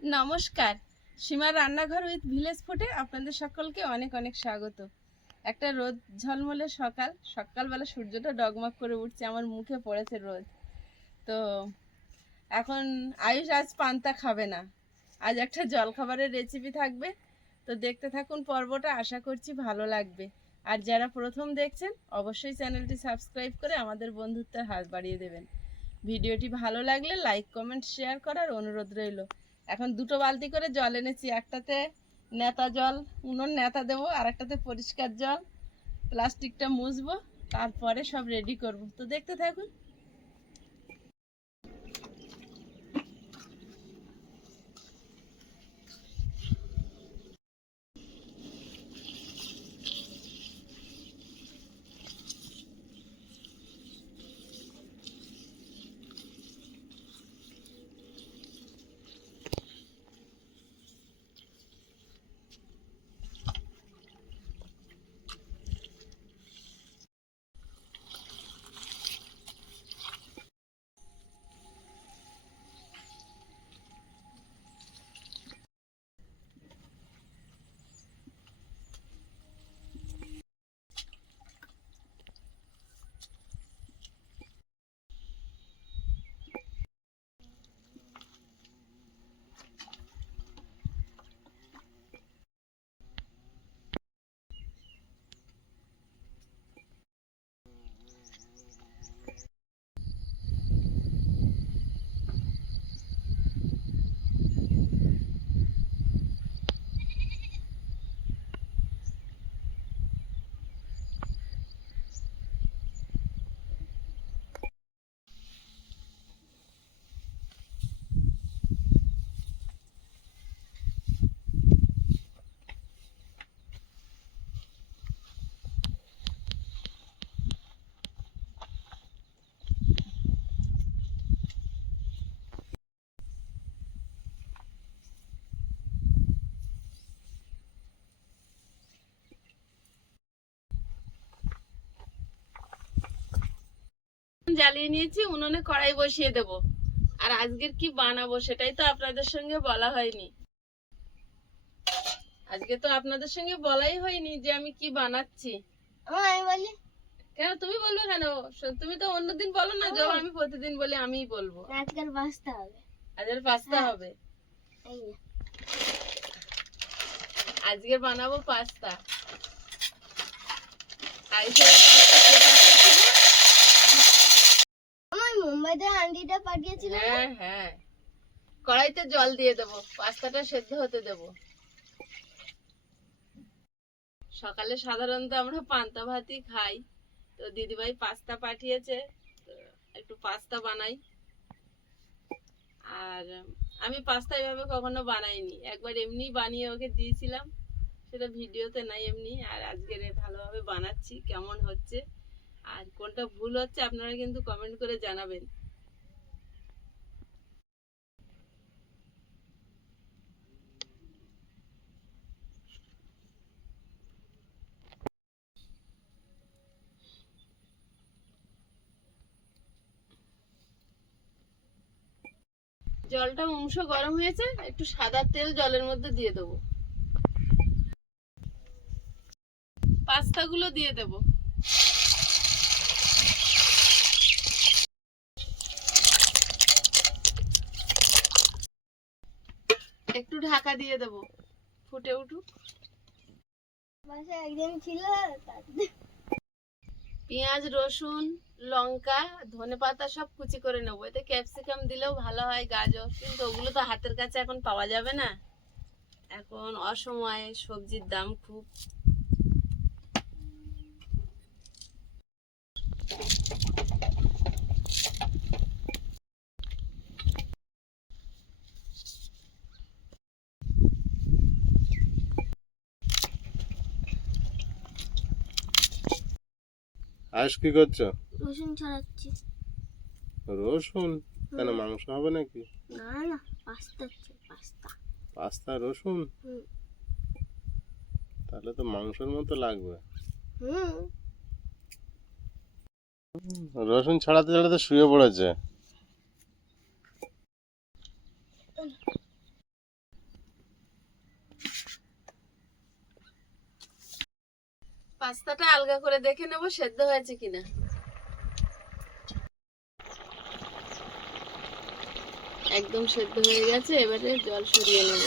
নমস্কার। সীমার রান্নাঘর উইথ ভিলেজ ফুডে আপনাদের সকলকে অনেক অনেক স্বাগত। একটা রোদ ঝলমলে সকাল, সকালবেলা সূর্যটা ডগমগ করে উঠছে, আমার মুখে পড়েছে রোদ। তো এখন আয়ুষ আজ পান্তা খাবে না। আজ একটা জলখাবারের রেসিপি থাকবে। তো দেখতে থাকুন পর্বটা, আশা করছি ভালো লাগবে। আর যারা প্রথম দেখছেন, অবশ্যই চ্যানেলটি সাবস্ক্রাইব করে আমাদের বন্ধুত্বের হাত বাড়িয়ে দেবেন। ভিডিওটি ভালো লাগলে লাইক, কমেন্ট, শেয়ার করার অনুরোধ রইল। এখন দুটো বালতি করে জল এনেছি, একটাতে নেতা জল, উনুন, নেতা দেবো আর একটাতে পরিষ্কার জল, প্লাস্টিকটা মুছবো, তারপরে সব রেডি করব। তো দেখতে থাকুন। জ্বালিয়ে নিয়েছি উনুনে কড়াই বসিয়ে দেব। আর আজকের কি বানাবো সেটাই তো আপনাদের সঙ্গে বলা হয়নি। আজকে তো আপনাদের সঙ্গে বলাই হয়নি যে আমি কি বানাচ্ছি। আমি কেন তুমি বলবে কেন? তুমি তো অন্যদিন বলো না যখন আমি প্রতিদিন বলি আমিই বলব। আজকাল বাঁচতে হবে। আজকের পাস্তা হবে? আজকে বানাবো পাস্তা। পাস্তা আমার আন্টিটা পাঠিয়েছিল হ্যাঁ হ্যাঁ। কড়াইতে জল দিয়ে দেবো, পাস্তাটা সেদ্ধ হতে দেবো। সকালে সাধারণত আমরা পান্তা ভাতই খাই। তো দিদিভাই পাস্তা পাঠিয়েছে একটু পাস্তা বানাই। আর আমি পাস্তা এভাবে কখনো বানাইনি। একবার এমনি বানিয়ে ওকে দিয়েছিলাম, সেটা ভিডিওতে নাই এমনি। আর আজকের ভালোভাবে বানাচ্ছি, কেমন হচ্ছে। আর কোনটা ভুল হচ্ছে আপনারা কিন্তু কমেন্ট করে জানাবেন। জলটা অংশ গরম হয়েছে, একটু সাদা তেল জলের মধ্যে দিয়ে দেবো। পাস্তাগুলো দিয়ে দেবো। একটু ঢাকা দিয়ে দেব। ফুটে উঠুক। ছিল পেঁয়াজ রসুন লঙ্কা ধনে পাতা সব কুচি করে নেব। এতে ক্যাপসিকাম দিলেও ভালো হয় গাজর। কিন্তু ওগুলো তো হাতের কাছে এখন পাওয়া যাবে না। এখন অসময়ে সবজির দাম খুব আজ কি করছ? রসুন ছড়াচ্ছি। রসুন? কেন মাংস হবে নাকি? না না পাস্তা পাস্তা। পাস্তা রসুন? তাহলে তো মাংসের মতো লাগবে। রসুন ছাড়াতে ছাড়াতে শুয়ে পড়েছে। পাস্তাটা আলগা করে দেখে নেব, সেদ্ধ হয়েছে কিনা। একদম সেদ্ধ হয়ে গেছে, এবারে জল সরিয়ে নেব।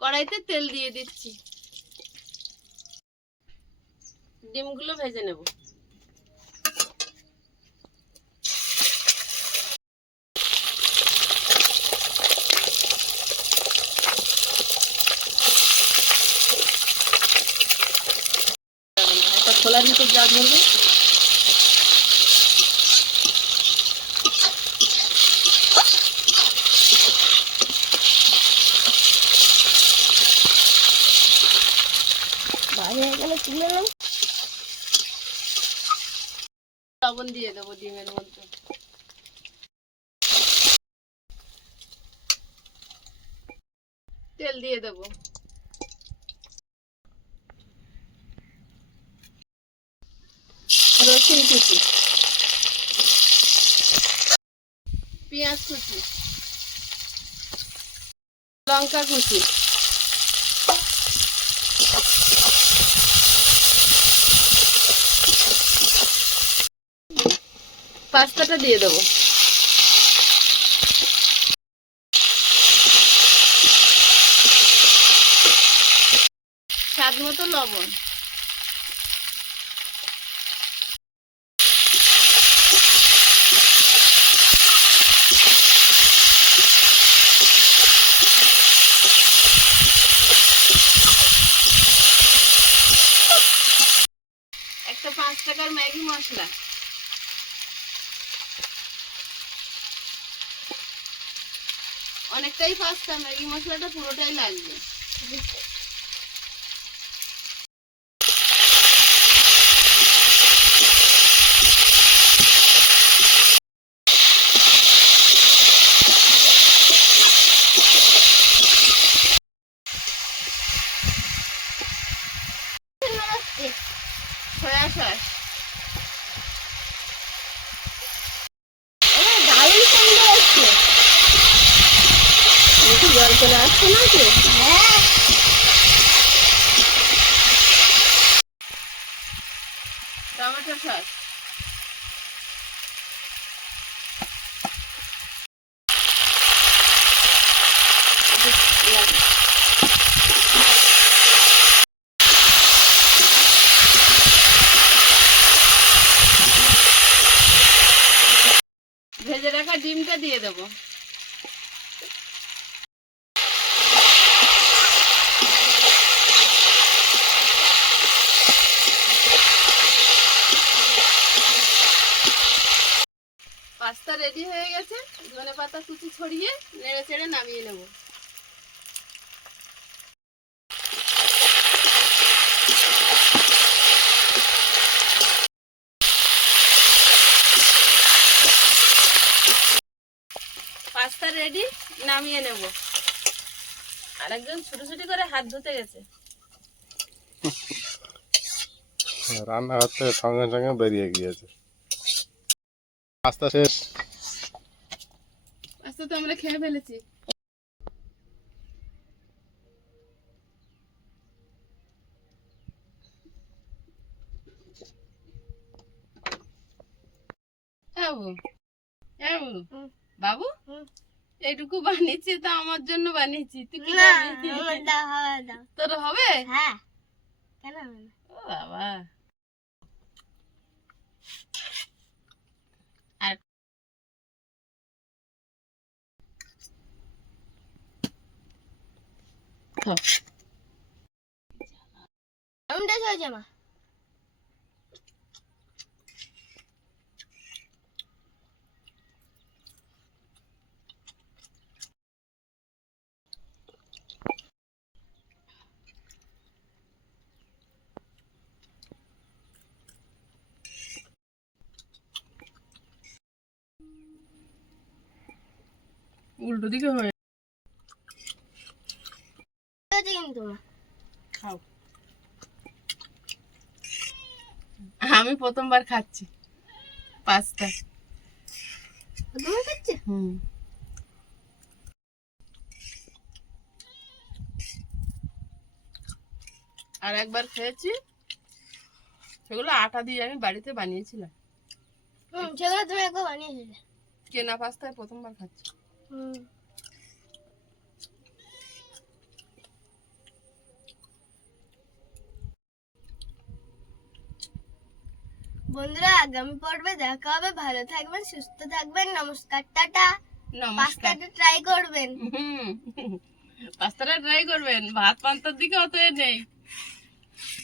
কড়াইতে তেল দিয়ে দিচ্ছি। ডিমগুলো ভেজে নেব একটা খোলার ভিতর যা ধরবে। দিয়ে দেবো ডিমের মধ্যে। তেল দিয়ে দেবো রসুন কুচি পেঁয়াজ কুচি। লঙ্কা কুচি। পাস্তাটা দিয়ে দেবো। স্বাদ মতো লবণ একটা পাঁচ টাকার ম্যাগি মশলা। অনেকটাই পাস্তা ম্যাগি মশলাটা পুরোটাই লাগবে সয়া সস দারুণ সুন্দর হচ্ছে একটু জল চলে আসছে না কি হ্যাঁ সস ভেজে রাখা ডিমটা দিয়ে দেবো পাস্তা রেডি হয়ে গেছে। ধনে পাতা কুচি ছড়িয়ে নেড়ে চেড়ে নামিয়ে নেব। পাস্তা রেডি নামিয়ে নেব। আরেকজন ছোট ছুটি করে হাত ধুতে গেছে। রান্নাঘর থেকে সঙ্গে সঙ্গে বেরিয়ে গিয়েছে। পাস্তা শেষ। পাস্তা তো আমরা খেয়ে ফেলেছি। বাবু। এইটুকু বানিয়েছি তো আমার জন্য বানিয়েছি। তুই কি তোর হবে? হ্যাঁ। কেন ও বাবা। খাও কেমন টেস্ট হয়েছে মা উল্টো দিকে হয়ে। প্রথমবার খাচ্ছি। পাস্তা। আর একবার খেয়েছি। সেগুলো আটা দিয়ে আমি বাড়িতে বানিয়েছিলাম। একবার কেনা পাস্তায় প্রথমবার খাচ্ছি। হুম। বন্ধুরা আগামী পর্বে দেখা হবে। ভালো থাকবেন সুস্থ থাকবেন। নমস্কার টাটা। নমস্কার। পাস্তাটা ট্রাই করবেন। পাস্তাটা ট্রাই করবেন। ভাত পান্তার দিকে অত নেই।